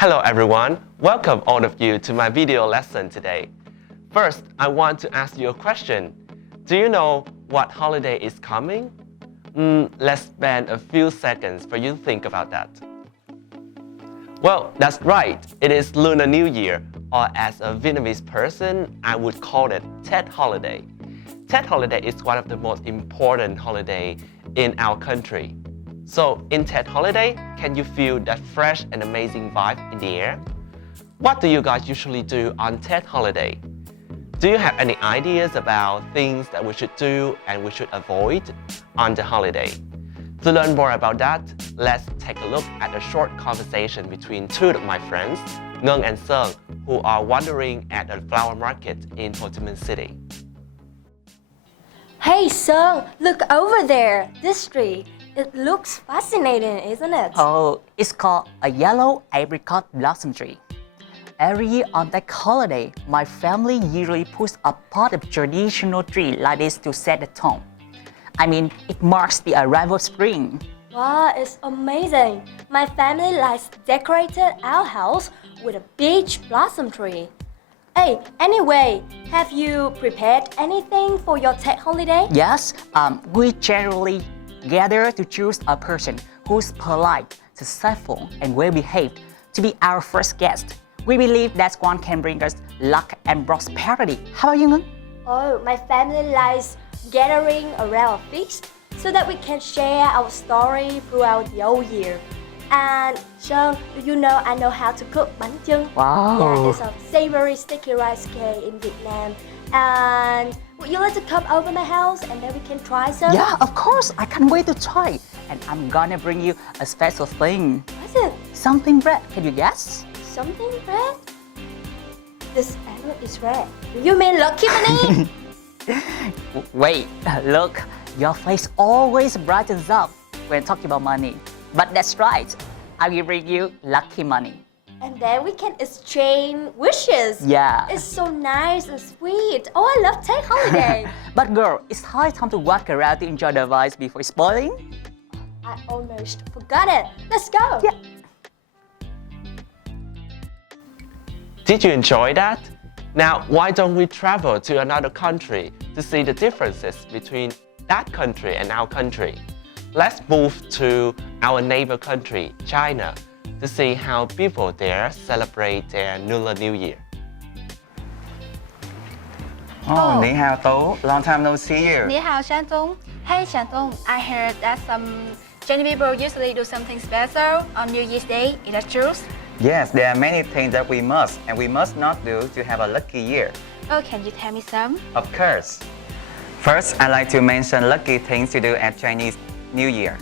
Hello everyone, welcome all of you to my video lesson today. First, I want to ask you a question. Do you know what holiday is coming? Let's spend a few seconds for you to think about that. Well, that's right, it is Lunar New Year, or as a Vietnamese person, I would call it Tet holiday. Tet holiday is one of the most important holidays in our country. So in Tet holiday, can you feel that fresh and amazing vibe in the air? What do you guys usually do on Tet holiday? Do you have any ideas about things that we should do and we should avoid on the holiday? To learn more about that, let's take a look at a short conversation between two of my friends, Ngân and Seung, who are wandering at a flower market in Ho Chi Minh City. Hey Seung, look over there, this tree. It looks fascinating, isn't it? Oh, it's called a yellow apricot blossom tree. Every year on that holiday, my family usually puts a pot of traditional tree like this to set the tone. I mean, it marks the arrival of spring. Wow, it's amazing. My family likes decorated our house with a beach blossom tree. Hey, anyway, have you prepared anything for your Tet holiday? Yes, we generally gather to choose a person who's polite, successful, and well-behaved to be our first guest. We believe that one can bring us luck and prosperity. How about you, Ngân? Oh, my family likes gathering around a feast so that we can share our story throughout the whole year. And Seung, do you know I know how to cook bánh chưng? Wow. Yeah, it's a savory sticky rice cake in Vietnam. And would you like to come over my house and then we can try some? Yeah, of course. I can't wait to try. And I'm gonna bring you a special thing. What's it? Something red. Can you guess? Something red? This apple is red. Do you mean Lucky Money? Wait, look. Your face always brightens up when talking about money. But that's right. I will bring you lucky money. And then we can exchange wishes. Yeah. It's so nice and sweet. Oh, I love Tet holiday. But girl, it's high time to walk around to enjoy the vibes before spoiling. I almost forgot it. Let's go. Yeah. Did you enjoy that? Now, why don't we travel to another country to see the differences between that country and our country? Let's move to our neighbor country, China, to see how people there celebrate their Lunar New Year. Oh, Ni hao Tố, long time no see you. Ni hao, Shantung. Hey, Shantung, I heard that some Chinese people usually do something special on New Year's Day. Is that true? Yes, there are many things that we must and we must not do to have a lucky year. Oh, can you tell me some? Of course. First, I'd like to mention lucky things to do at Chinese New Year.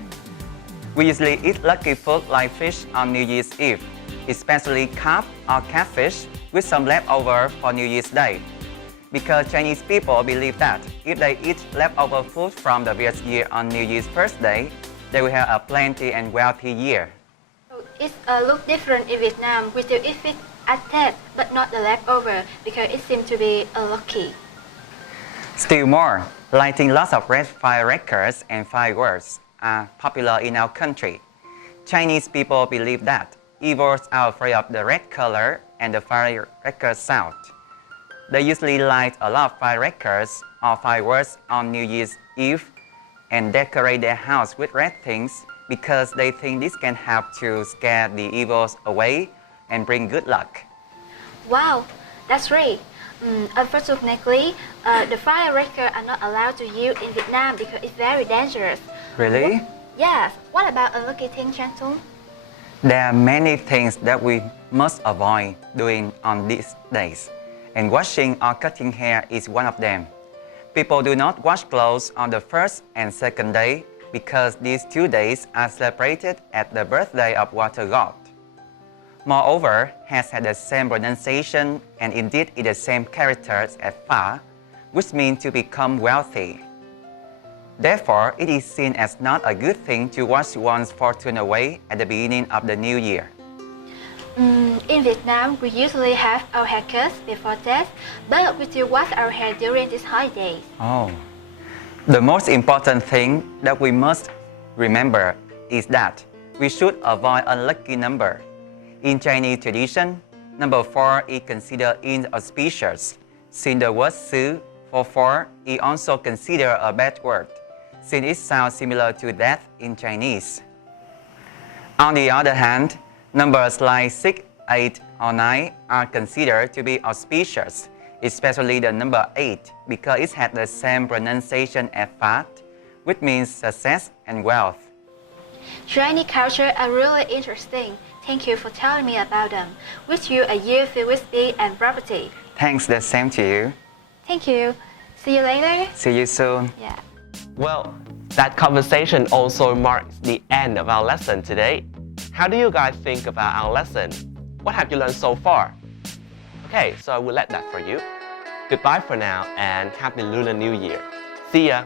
We usually eat lucky food like fish on New Year's Eve, especially carp or catfish with some leftover for New Year's Day. Because Chinese people believe that if they eat leftover food from the previous year on New Year's first day, they will have a plenty and wealthy year. It looks different in Vietnam. We still eat fish at Tet, but not the leftover because it seems to be unlucky. Still more, lighting lots of red firecrackers and fireworks are popular in our country. Chinese people believe that evils are afraid of the red color and the firecracker sound. They usually light a lot of firecrackers or fireworks on New Year's Eve and decorate their house with red things because they think this can help to scare the evils away and bring good luck. Wow, that's great. Unfortunately, the firecrackers are not allowed to use in Vietnam because it's very dangerous. Really? Yes. What about unlucky thing, Shantung? There are many things that we must avoid doing on these days, and washing or cutting hair is one of them. People do not wash clothes on the first and second day because these 2 days are celebrated at the birthday of water god. Moreover, has had the same pronunciation and indeed is the same characters as Phá, which means to become wealthy. Therefore, it is seen as not a good thing to wash one's fortune away at the beginning of the new year. In Vietnam, we usually have our haircuts before Tet, but we still wash our hair during these holidays. Oh. The most important thing that we must remember is that we should avoid unlucky number. In Chinese tradition, number 4 is considered inauspicious. Since the word "su" for 4 is also considered a bad word, since it sounds similar to death in Chinese. On the other hand, numbers like 6, 8, or 9 are considered to be auspicious, especially the number 8 because it has the same pronunciation as "fat," which means success and wealth. Chinese culture are really interesting. Thank you for telling me about them. Wish you a year filled with speed and property. Thanks, the same to you. Thank you. See you later. See you soon. Yeah. Well, that conversation also marks the end of our lesson today. How do you guys think about our lesson? What have you learned so far? Okay, so I will let that for you. Goodbye for now and Happy Lunar New Year. See ya!